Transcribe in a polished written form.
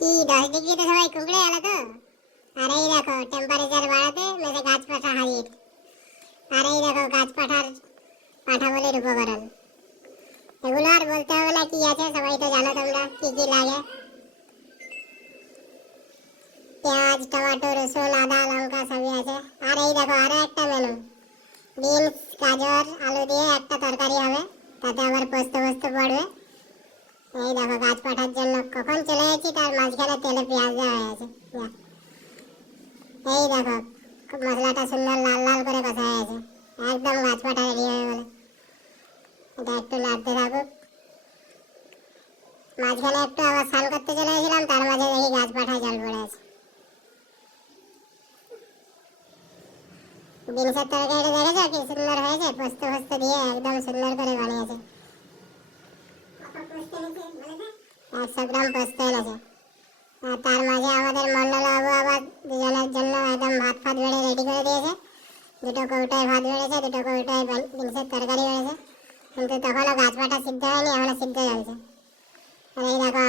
কি 10 ডিগ্রিতে সবাই কুঁকড়ে গেল তো। আর এই দেখো টেম্পারেচার বাড়াতে মেঝে গাছ পাঠা হাজির। আর এই দেখো গাছ পাঠার পাঠাবলির উপকরণ। এগুলো আর বলতে হবে না কি আছে, সবাই তো জানো তোমরা কি কি লাগে। পেঁয়াজ, টমেটো, রসুন, আদা, লঙ্কা সবই আছে। আর এই দেখো আরো একটা মেনু, বিনস, গাজর, আলু দিয়ে একটা তরকারি হবে, তাতে আবার পোস্ত পোস্ত পড়বে। এই দেখো গাছ পাঠার জন্য কখন চলে গেছি, তার মাঝখানে তেলে পেঁয়াজ দেওয়া হয়ে আছে। এই দেখো মশলাটা সুন্দর লাল লাল করে কষা হয়ে আছে, একদম গাছ পাঠা রেডি হয়ে গেল। এটা একটু নাড়তে থাকুক। মাঝখানে একটু আবার স্নান করতে চলে গেছিলাম, তার মাঝে দেখি গাছ পাঠায় জল পড়ে আছে। বিনসের তরকারিটা দেখেছো কি সুন্দর হয়েছে, পোস্ত ফোস্ত দিয়ে একদম সুন্দর করে বানিয়েছে। 100 গ্রাম পোস্ত এনেছে। আর তার মাঝে আমাদের মন্ডল বাবু আবার দুজনের জন্য একদম ভাত ফাত বেড়ে রেডি করে দিয়েছে। দুটো কৌটায় ভাত বেড়েছে, দুটো কৌটায় বিনসের তরকারি বেড়েছে, কিন্তু তখনও গাছ পাঠা সিদ্ধ হয়নি, এখনো সিদ্ধ চলছে। আর এই দেখো